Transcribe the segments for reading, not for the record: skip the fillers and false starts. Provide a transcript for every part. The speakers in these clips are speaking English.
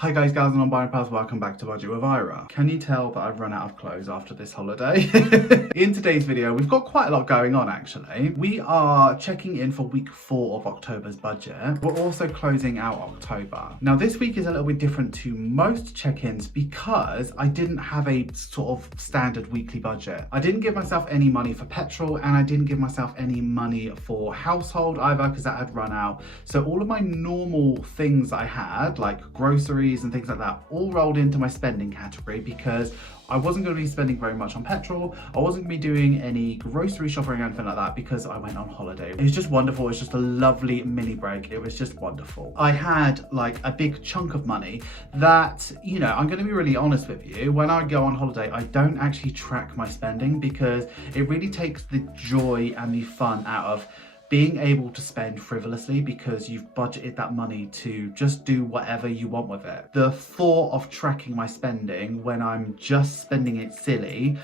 Hi guys, gals and non-binary pals, welcome back to Budget with Ira. Can you tell that I've run out of clothes after this holiday? In today's video, we've got quite a lot going on actually. We are checking in for week 4 of October's budget. We're also closing out October. Now this week is a little bit different to most check-ins because I didn't have a sort of standard weekly budget. I didn't give myself any money for petrol and I didn't give myself any money for household either because that had run out. So all of my normal things I had, like groceries and things like that, all rolled into my spending category because I wasn't going to be spending very much on petrol. I wasn't going to be doing any grocery shopping or anything like that because I went on holiday. It was just wonderful. It was just a lovely mini break. It was just wonderful. I had like a big chunk of money that, you know, I'm going to be really honest with you. When I go on holiday, I don't actually track my spending because it really takes the joy and the fun out of being able to spend frivolously because you've budgeted that money to just do whatever you want with it. The thought of tracking my spending when I'm just spending it silly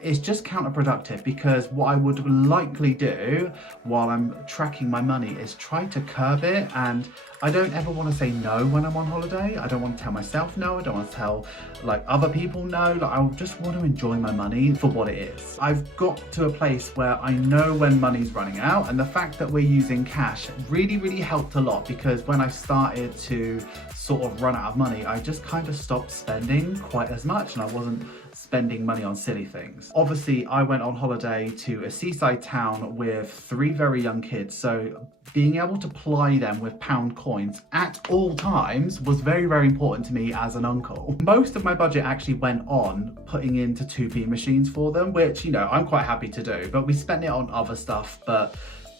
is just counterproductive because what I would likely do while I'm tracking my money is try to curb it, and I don't ever want to say no when I'm on holiday. I don't want to tell myself no. I don't want to tell like other people no. Like, I just want to enjoy my money for what it is. I've got to a place where I know when money's running out, and the fact that we're using cash really helped a lot because when I started to sort of run out of money, I just kind of stopped spending quite as much and I wasn't spending money on silly things. Obviously, I went on holiday to a seaside town with 3 very young kids, so being able to ply them with pound coins at all times was very important to me as an uncle. Most of my budget actually went on putting into 2p machines for them, which, you know, I'm quite happy to do, but we spent it on other stuff. But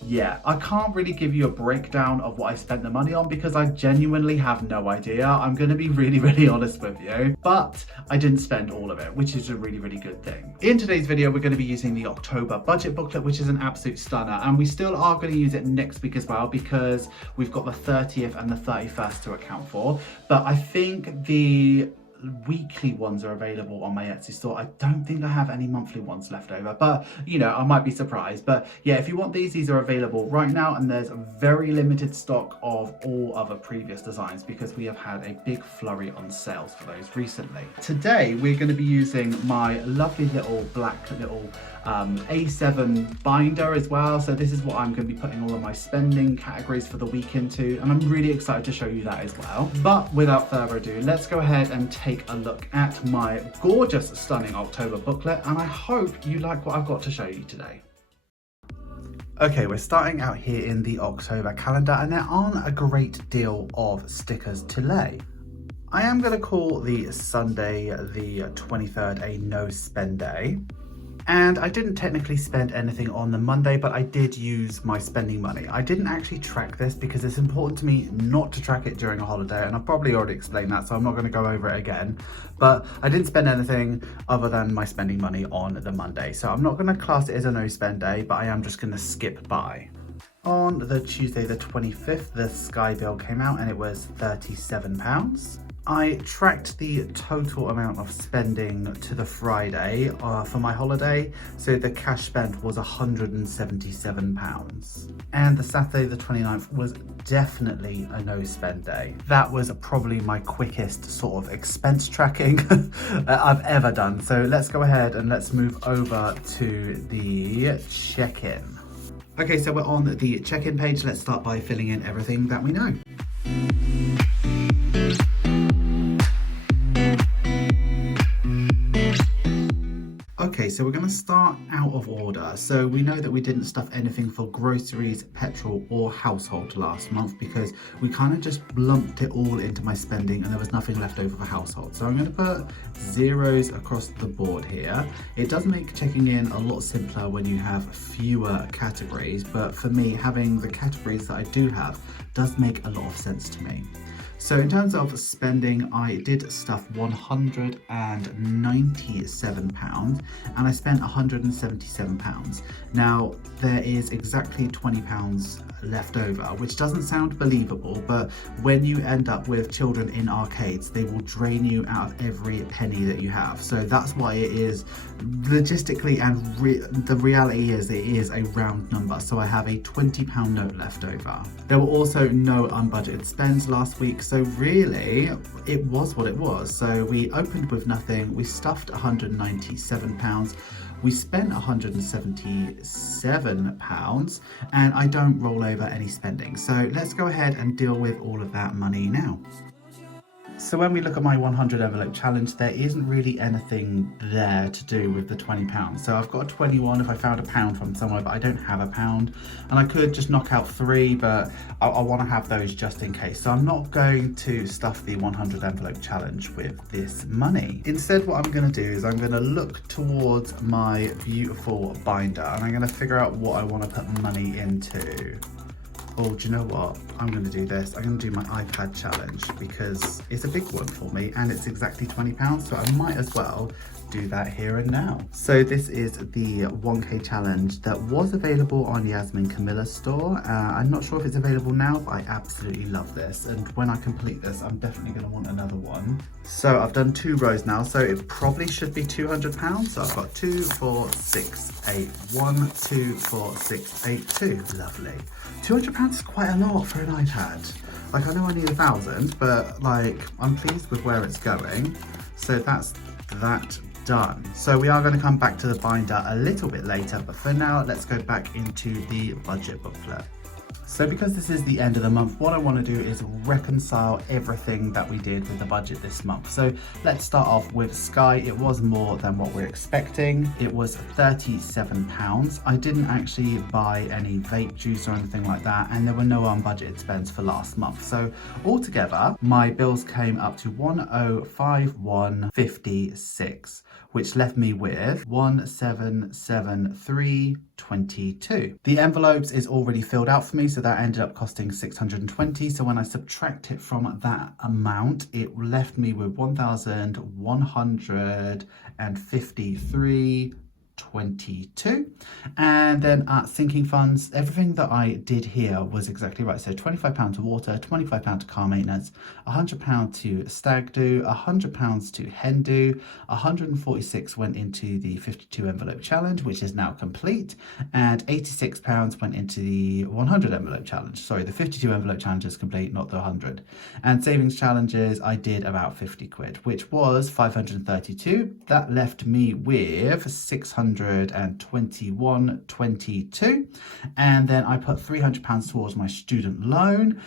yeah, I can't really give you a breakdown of what I spent the money on because I genuinely have no idea. I'm going to be really honest with you, but I didn't spend all of it, which is a really good thing. In today's video, we're going to be using the October budget booklet, which is an absolute stunner, and we still are going to use it next week as well because we've got the 30th and the 31st to account for. But I think the weekly ones are available on my Etsy store. I don't think I have any monthly ones left over, but you know, I might be surprised. But yeah, if you want these are available right now, and there's a very limited stock of all other previous designs because we have had a big flurry on sales for those recently. Today we're going to be using my lovely little black little A7 binder as well. So this is what I'm going to be putting all of my spending categories for the week into, and I'm really excited to show you that as well. But without further ado, let's go ahead and take a look at my gorgeous, stunning October booklet, and I hope you like what I've got to show you today. Okay, we're starting out here in the October calendar, and there aren't a great deal of stickers to lay. I am going to call the Sunday, the 23rd, a no spend day. And I didn't technically spend anything on the Monday, but I did use my spending money. I didn't actually track this because it's important to me not to track it during a holiday, and I've probably already explained that, so I'm not going to go over it again. But I didn't spend anything other than my spending money on the Monday, so I'm not going to class it as a no spend day, but I am just going to skip by. On the Tuesday the 25th, the Sky bill came out and it was £37. I tracked the total amount of spending to the Friday for my holiday, so the cash spent was £177. And the Saturday the 29th was definitely a no spend day. That was probably my quickest sort of expense tracking I've ever done. So let's go ahead and let's move over to the check-in. Okay, so we're on the check-in page. Let's start by filling in everything that we know. Okay, so we're going to start out of order. So we know that we didn't stuff anything for groceries, petrol or household last month because we kind of just lumped it all into my spending and there was nothing left over for household. So I'm going to put zeros across the board here. It does make checking in a lot simpler when you have fewer categories, but for me, having the categories that I do have does make a lot of sense to me. So in terms of spending, I did stuff £197 and I spent £177. Now there is exactly £20 left over, which doesn't sound believable, but when you end up with children in arcades, they will drain you out of every penny that you have. So that's why it is logistically, and the reality is it is a round number. So I have a £20 note left over. There were also no unbudgeted spends last week, So really, it was what it was. So we opened with nothing, we stuffed £197, we spent £177, and I don't roll over any spending. So let's go ahead and deal with all of that money now. So when we look at my 100 envelope challenge, there isn't really anything there to do with the £20. So I've got a 21 if I found a pound from somewhere, but I don't have a pound. And I could just knock out 3, but I want to have those just in case. So I'm not going to stuff the 100 envelope challenge with this money. Instead, what I'm going to do is I'm going to look towards my beautiful binder and I'm going to figure out what I want to put money into. Oh, do you know what? I'm going to do this. I'm going to do my iPad challenge because it's a big one for me and it's exactly £20, so I might as well do that here and now. So this is the 1K challenge that was available on Yasmin Camilla's store. I'm not sure if it's available now, but I absolutely love this. And when I complete this, I'm definitely going to want another one. So I've done 2 rows now, so it probably should be £200. So I've got 2, 4, 6, 8, 1, 2, 4, 6, 8, 2. Lovely. £200 is quite a lot for an iPad. Like, I know I need 1,000, but like, I'm pleased with where it's going. So that's that done. So we are going to come back to the binder a little bit later, but for now, let's go back into the budget booklet. So because this is the end of the month, what I want to do is reconcile everything that we did with the budget this month. So let's start off with Sky. It was more than what we're expecting. It was £37. I didn't actually buy any vape juice or anything like that, and there were no unbudgeted spends for last month. So altogether, my bills came up to 1051.56, which left me with 1773.22. The envelopes is already filled out for me, so that ended up costing 620. So when I subtract it from that amount, it left me with 1153.22. And then at sinking funds, everything that I did here was exactly right. So £25 to water, £25 to car maintenance, £100 to stag do, £100 to hen do, 146 went into the 52 envelope challenge, which is now complete, and £86 went into the 100 envelope challenge. Sorry, the 52 envelope challenge is complete, not the 100. And savings challenges, I did about 50 quid, which was 532. That left me with 621.22, and then I put £300 towards my student loan,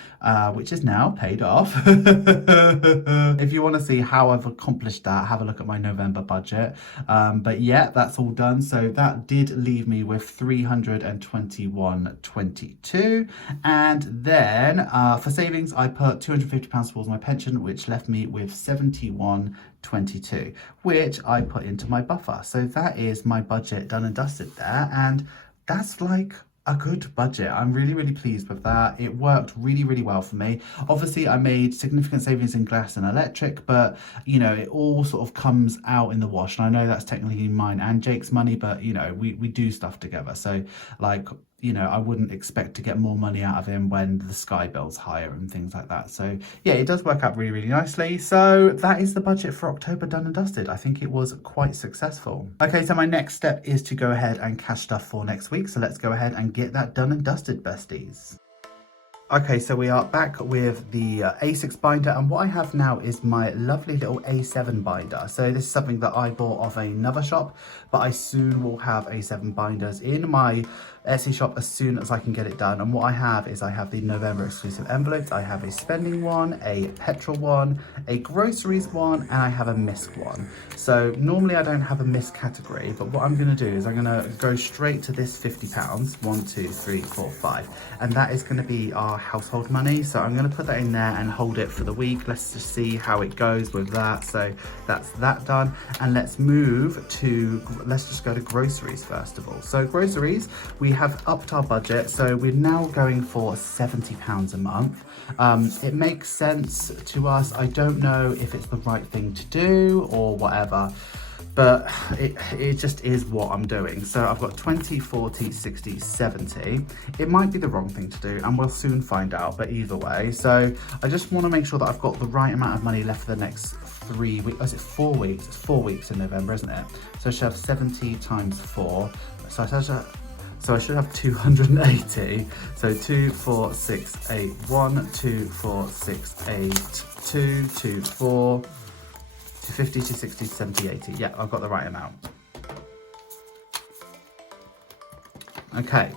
which is now paid off. If you want to see how I've accomplished that, have a look at my November budget. But yeah, that's all done. So that did leave me with 321.22, and then for savings I put £250 towards my pension, which left me with 71.22, which I put into my buffer. So that is my budget done and dusted there, and that's like a good budget. I'm really pleased with that. It worked really well for me. Obviously I made significant savings in gas and electric, but you know, it all sort of comes out in the wash, and I know that's technically mine and Jake's money, but you know, we do stuff together. So like, you know, I wouldn't expect to get more money out of him when the Sky bill's higher and things like that. So yeah, it does work out really nicely. So that is the budget for October done and dusted. I think it was quite successful. Okay, so my next step is to go ahead and cash stuff for next week. So let's go ahead and get that done and dusted, besties. Okay, so we are back with the A6 binder, and what I have now is my lovely little A7 binder. So this is something that I bought off another shop, but I soon will have A7 binders in my Etsy shop as soon as I can get it done. And what I have is I have the November exclusive envelopes, I have a spending one, a petrol one, a groceries one, and I have a misc one. So normally I don't have a misc category, but what I'm going to do is I'm going to go straight to this £50, 1, 2, 3, 4, 5, and that is going to be our household money. So I'm going to put that in there and hold it for the week. Let's just see how it goes with that. So that's that done, and let's just go to groceries first of all. So groceries, we have upped our budget, so we're now going for £70 a month. It makes sense to us. I don't know if it's the right thing to do or whatever, but it just is what I'm doing. So I've got 20, 40, 60, 70. It might be the wrong thing to do, and we'll soon find out, but either way. So I just want to make sure that I've got the right amount of money left for the next 3 weeks. Oh, is it 4 weeks? It's 4 weeks in November, isn't it? So I should have 70 times 4. So I should have So I should have 280. So 2, 4, 6, 8, 1, 2, 4, 6, 8, 2, 2, 4, 250, 260, 70, 80. Yeah, I've got the right amount. Okay,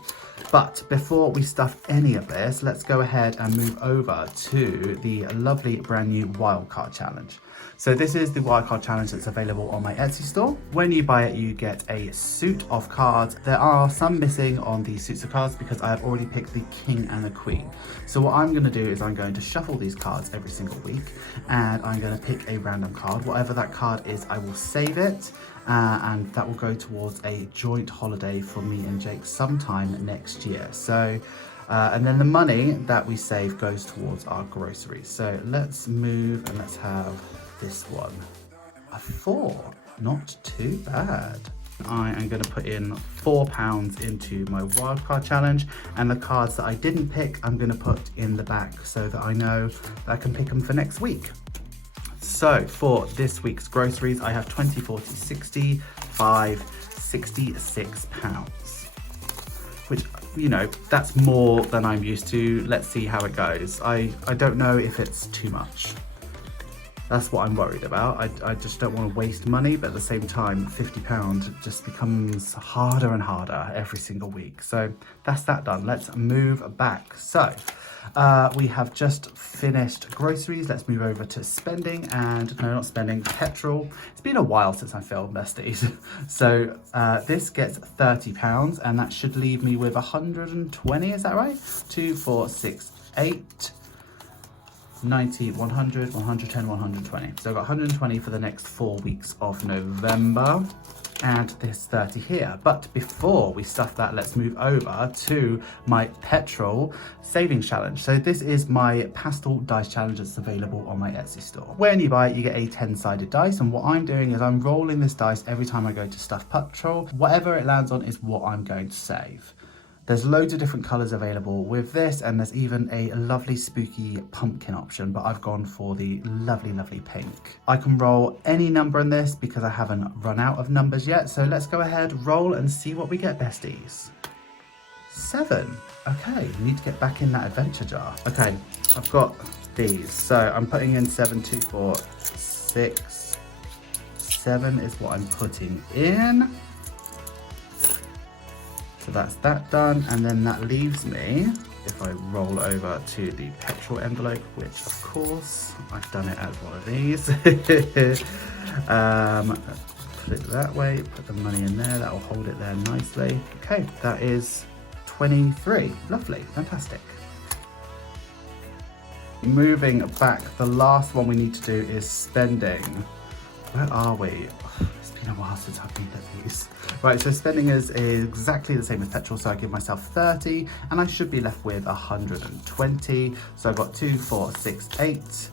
but before we stuff any of this, let's go ahead and move over to the lovely brand new wildcard challenge. So this is the wildcard challenge that's available on my Etsy store. When you buy it, you get a suit of cards. There are some missing on the suits of cards because I have already picked the king and the queen. So what I'm going to do is I'm going to shuffle these cards every single week, and I'm going to pick a random card. Whatever that card is, I will save it, and that will go towards a joint holiday for me and Jake sometime next year. So and then the money that we save goes towards our groceries. So let's move and let's have this one. A 4, not too bad. I am going to put in £4 into my wildcard challenge, and the cards that I didn't pick I'm going to put in the back so that I know that I can pick them for next week. So for this week's groceries, I have 20, 40, 60, 5, £66, which, you know, that's more than I'm used to. Let's see how it goes. I don't know if it's too much. That's what I'm worried about. I just don't want to waste money, but at the same time, £50 just becomes harder and harder every single week. So that's that done. Let's move back. So we have just finished groceries. Let's move over to spending, and no, not spending, petrol. It's been a while since I filmed besties. So this gets £30, and that should leave me with 120, is that right? 2, 4, 6, 8, 90, 100, 110, 120. So I've got 120 for the next 4 weeks of November, and this 30 here. But before we stuff that, let's move over to my Petrol savings challenge. So this is my pastel dice challenge that's available on my Etsy store. When you buy it, you get a 10-sided dice, and what I'm doing is I'm rolling this dice every time I go to stuff Petrol. Whatever it lands on is what I'm going to save. There's loads of different colours available with this, and there's even a lovely spooky pumpkin option, but I've gone for the lovely, lovely pink. I can roll any number in this because I haven't run out of numbers yet. So let's go ahead, roll, and see what we get, besties. 7. Okay, we need to get back in that adventure jar. Okay, I've got these. So I'm putting in 7, 2, 4, 6, 7 is what I'm putting in. So that's that done, and then that leaves me, if I roll over to the petrol envelope, which of course I've done it as one of these. Put it that way, put the money in there, that'll hold it there nicely. Okay, that is 23. Lovely, fantastic. Moving back, the last one we need to do is spending. Where are we? It's been a while since I've been at these. Right, so spending is exactly the same as petrol, so I give myself 30, and I should be left with 120. So I've got 2, 4, 6, 8,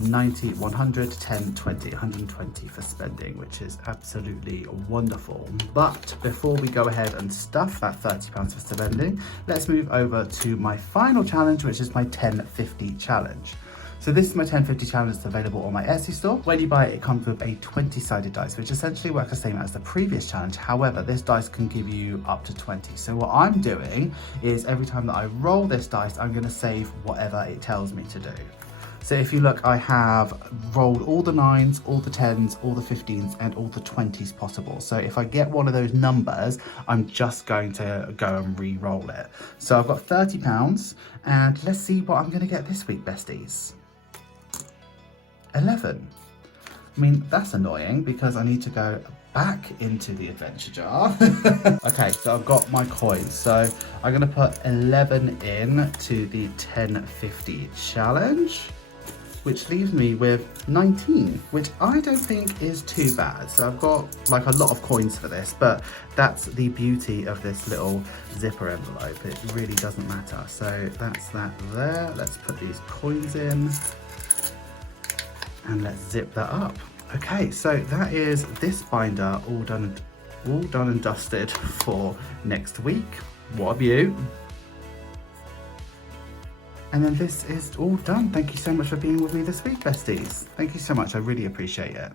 90, 100, 10, 20, 120 for spending, which is absolutely wonderful. But before we go ahead and stuff that £30 for spending, let's move over to my final challenge, which is my 10-50 challenge. So this is my 10-50 challenge that's available on my Etsy store. When you buy it, it comes with a 20-sided dice, which essentially works the same as the previous challenge. However, this dice can give you up to 20. So what I'm doing is every time that I roll this dice, I'm going to save whatever it tells me to do. So if you look, I have rolled all the 9s, all the 10s, all the 15s, and all the 20s possible. So if I get one of those numbers, I'm just going to go and re-roll it. So I've got £30, and let's see what I'm going to get this week, besties. 11. I mean, that's annoying because I need to go back into the adventure jar. Okay, so I've got my coins. So I'm going to put 11 in to the 10-50 challenge, which leaves me with 19, which I don't think is too bad. So I've got like a lot of coins for this, but that's the beauty of this little zipper envelope. It really doesn't matter. So that's that there. Let's put these coins in. And let's zip that up. Okay, so that is this binder all done and dusted for next week. What have you? And then this is all done. Thank you so much for being with me this week, besties. Thank you so much, I really appreciate it.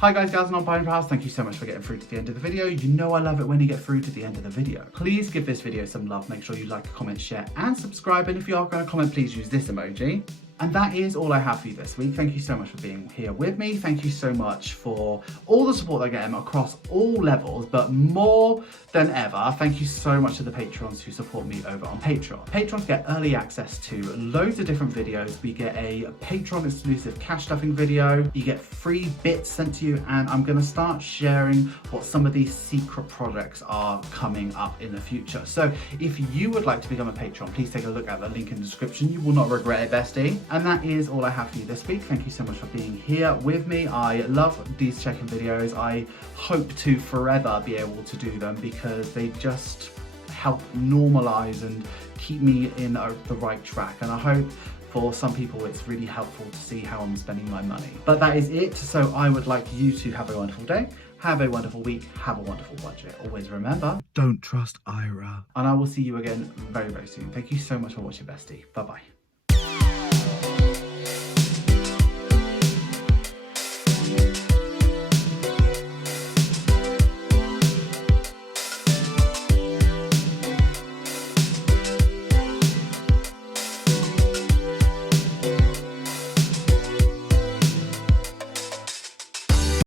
Hi guys, gals and non-binary pals, thank you so much for getting through to the end of the video. You know I love it when you get through to the end of the video. Please give this video some love, make sure you like, comment, share and subscribe, and if you are going to comment, please use this emoji. And that is all I have for you this week. Thank you so much for being here with me. Thank you so much for all the support I get across all levels, but more than ever, thank you so much to the patrons who support me over on Petrol. Patrons get early access to loads of different videos. We get a Patreon exclusive cash stuffing video. You get free bits sent to you, and I'm gonna start sharing what some of these secret projects are coming up in the future. So if you would like to become a patron, please take a look at the link in the description. You will not regret it, bestie. And that is all I have for you this week. Thank you so much for being here with me. I love these check-in videos. I hope to forever be able to do them because they just help normalize and keep me in the right track. And I hope for some people it's really helpful to see how I'm spending my money. But that is it. So I would like you to have a wonderful day, have a wonderful week, have a wonderful budget. Always remember, don't trust Ira. And I will see you again very, very soon. Thank you so much for watching, bestie. Bye-bye.